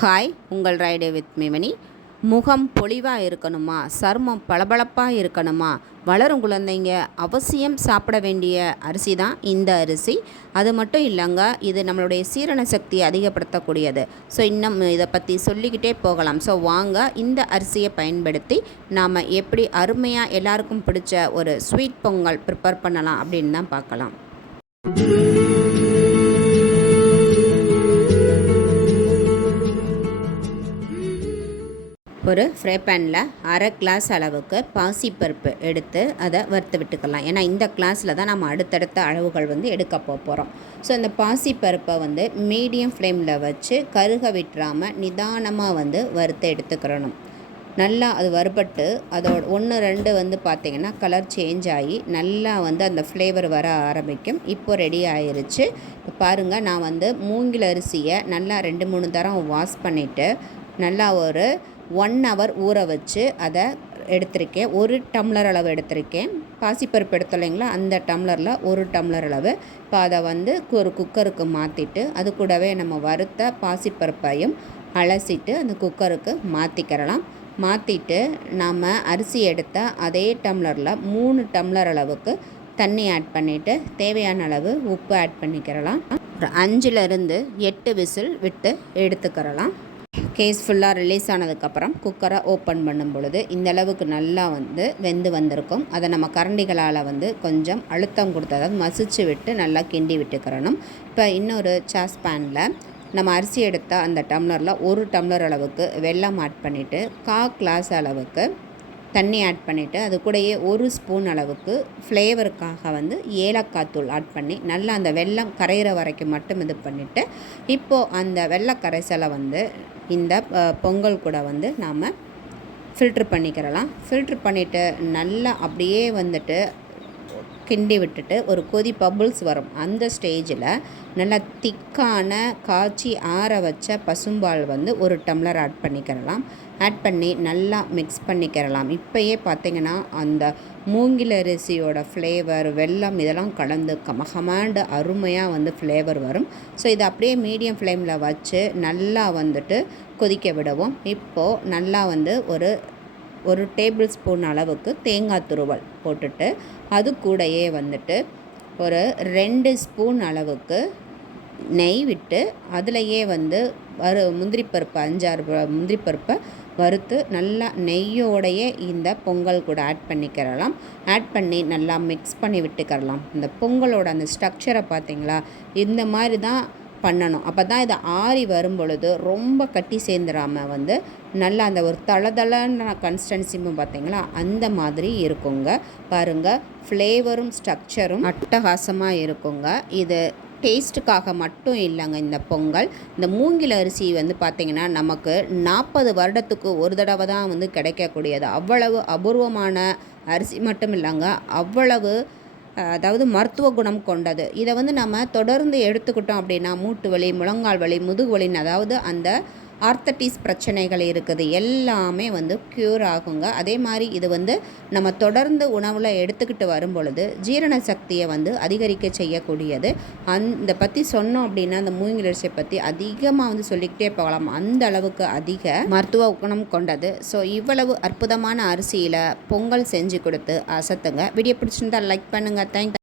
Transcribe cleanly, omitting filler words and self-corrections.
Hi, உங்கள் ride with மிமனி. முகம் பொலிவாக இருக்கணுமா, சருமம் பளபளப்பாக இருக்கணுமா, வளரும் குழந்தைங்க அவசியம் சாப்பிட வேண்டிய அரிசி தான் இந்த அரிசி. அது மட்டும் இல்லைங்க, இது நம்மளுடைய சீரண சக்தியை அதிகப்படுத்தக்கூடியது. ஸோ இன்னும் இதை பற்றி சொல்லிக்கிட்டே போகலாம். ஸோ வாங்க, இந்த அரிசியை பயன்படுத்தி நாம் எப்படி அருமையாக எல்லாருக்கும் பிடிச்ச ஒரு ஸ்வீட் பொங்கல் ப்ரிப்பேர் பண்ணலாம் அப்படின்னு தான் பார்க்கலாம். ஒரு ஃப்ரை பேனில் அரை கிளாஸ் அளவுக்கு பாசிப்பருப்பு எடுத்து அதை வறுத்து விட்டுக்கலாம். ஏன்னா இந்த கிளாஸில் தான் நம்ம அடுத்தடுத்த அளவுகள் எடுக்க போகிறோம். ஸோ இந்த பாசிப்பருப்பை மீடியம் ஃப்ளேமில் வச்சு கருக விட்டுறாமல் நிதானமாக வறுத்து எடுத்துக்கிறணும். நல்லா அது வறுபட்டு அதோட 1-2 பார்த்திங்கன்னா கலர் சேஞ்ச் ஆகி நல்லா அந்த ஃப்ளேவர் வர ஆரம்பிக்கும். இப்போ ரெடி ஆயிடுச்சு. இப்போ பாருங்கள், நான் மூங்கில் அரிசியை நல்லா 2-3 தரம் வாஷ் பண்ணிவிட்டு நல்லா ஒரு 1 hour ஊற வச்சு அதை எடுத்திருக்கேன். 1 டம்ளர் அளவு எடுத்திருக்கேன். பாசிப்பருப்பு எடுத்தோம் இல்லைங்களா, அந்த டம்ளரில் 1 டம்ளர் அளவு. இப்போ அதை ஒரு குக்கருக்கு மாற்றிட்டு அது கூடவே நம்ம வறுத்த பாசிப்பருப்பையும் அலசிட்டு அந்த குக்கருக்கு மாற்றிக்கிறலாம். மாற்றிட்டு நாம் அரிசி எடுத்த அதே டம்ளரில் 3 டம்ளர் அளவுக்கு தண்ணி ஆட் பண்ணிவிட்டு தேவையான அளவு உப்பு ஆட் பண்ணிக்கிறலாம். ஒரு 5-8 விசில் விட்டு எடுத்துக்கிறலாம். கேஸ் ஃபுல்லாக ரிலீஸ் ஆனதுக்கப்புறம் குக்கரை ஓப்பன் பண்ணும் பொழுது இந்த அளவுக்கு நல்லா வெந்து வந்திருக்கும். அதை நம்ம கரண்டிகளால் கொஞ்சம் அழுத்தம் கொடுத்து, அதாவது மசிச்சு விட்டு நல்லா கிண்டி விட்டுக்கிறணும். இப்போ இன்னொரு சாஸ்பேனில் நம்ம அரிசி எடுத்த அந்த டம்ளரில் 1 டம்ளர் அளவுக்கு வெல்லம் ஆட் பண்ணிவிட்டு 1/4 கிளாஸ் அளவுக்கு தண்ணி ஆட் பண்ணிவிட்டு அது கூடயே 1 ஸ்பூன் அளவுக்கு ஃப்ளேவருக்காக ஏலக்காய் தூள் ஆட் பண்ணி நல்லா அந்த வெல்லம் கரையிற வரைக்கும் மட்டும் இது பண்ணிவிட்டு இப்போது அந்த வெள்ளை கரைசலை இந்த பொங்கல் கூட நாம் ஃபில்ட்ரு பண்ணிக்கிறலாம். ஃபில்ட்ரு பண்ணிவிட்டு நல்லா அப்படியே கிண்டி விட்டுட்டு ஒரு கொதி பபுள்ஸ் வரும். அந்த ஸ்டேஜில் நல்லா திக்கான காய்ச்சி ஆற வச்ச பசும்பால் 1 டம்ளர் ஆட் பண்ணிக்கிறலாம். ஆட் பண்ணி நல்லா மிக்ஸ் பண்ணிக்கிறலாம். இப்போயே பார்த்திங்கன்னா அந்த மூங்கில் அரிசியோட ஃப்ளேவர், வெல்லம் இதெல்லாம் கலந்து கமகமாண்டு அருமையாக ஃப்ளேவர் வரும். ஸோ இதை அப்படியே மீடியம் ஃப்ளேமில் வச்சு நல்லா கொதிக்க விடுவோம். இப்போது நல்லா ஒரு டேபிள் ஸ்பூன் அளவுக்கு தேங்காய் துருவல் போட்டுட்டு அது கூடயே ஒரு 2 ஸ்பூன் அளவுக்கு நெய் விட்டு அதுலேயே முந்திரி பருப்பு 5-6 முந்திரி பருப்பை வறுத்து நல்லா நெய்யோடையே இந்த பொங்கல் கூட ஆட் பண்ணிக்கிறலாம். ஆட் பண்ணி நல்லா மிக்ஸ் பண்ணி விட்டுக்கிறலாம். இந்த பொங்கலோட அந்த ஸ்ட்ரக்சரை பார்த்திங்களா, இந்த மாதிரி தான் பண்ணணும். அப்போ தான் இதை ஆறி வரும் பொழுது ரொம்ப கட்டி சேர்ந்துடாமல் நல்லா அந்த ஒரு தளதளன்ற கன்சிஸ்டன்சியும் பார்த்திங்களா அந்த மாதிரி இருக்குங்க. பாருங்கள், ஃப்ளேவரும் ஸ்ட்ரக்சரும் அட்டகாசமாக இருக்குங்க. இது டேஸ்ட்டுக்காக மட்டும் இல்லைங்க. இந்த பொங்கல், இந்த மூங்கில் அரிசி பார்த்திங்கன்னா நமக்கு 40 வருடத்துக்கு ஒரு தடவை தான் கிடைக்கக்கூடியது. அவ்வளவு அபூர்வமான அரிசி மட்டும் இல்லைங்க, அவ்வளவு அதாவது மருத்துவ குணம் கொண்டது. இதை நம்ம தொடர்ந்து எடுத்துக்கிட்டோம் அப்படின்னா மூட்டு வலி, முழங்கால் வலி, முதுகு வலின்னு அதாவது அந்த ஆர்த்தட்டிஸ் பிரச்சனைகள் இருக்குது எல்லாமே க்யூர் ஆகுங்க. அதே மாதிரி இது நம்ம தொடர்ந்து உணவில் எடுத்துக்கிட்டு வரும் பொழுது ஜீரண சக்தியை அதிகரிக்க செய்யக்கூடியது. அந்த பற்றி சொன்னோம் அப்படின்னா அந்த மூங்கில் அரிசியை பற்றி அதிகமாக சொல்லிக்கிட்டே போகலாம். அந்த அளவுக்கு அதிக மருத்துவ குணம் கொண்டது. ஸோ இவ்வளவு அற்புதமான அரிசியில் பொங்கல் செஞ்சு கொடுத்து அசத்துங்க. வீடியோ பிடிச்சிருந்தால் லைக் பண்ணுங்கள். தேங்க்யூ.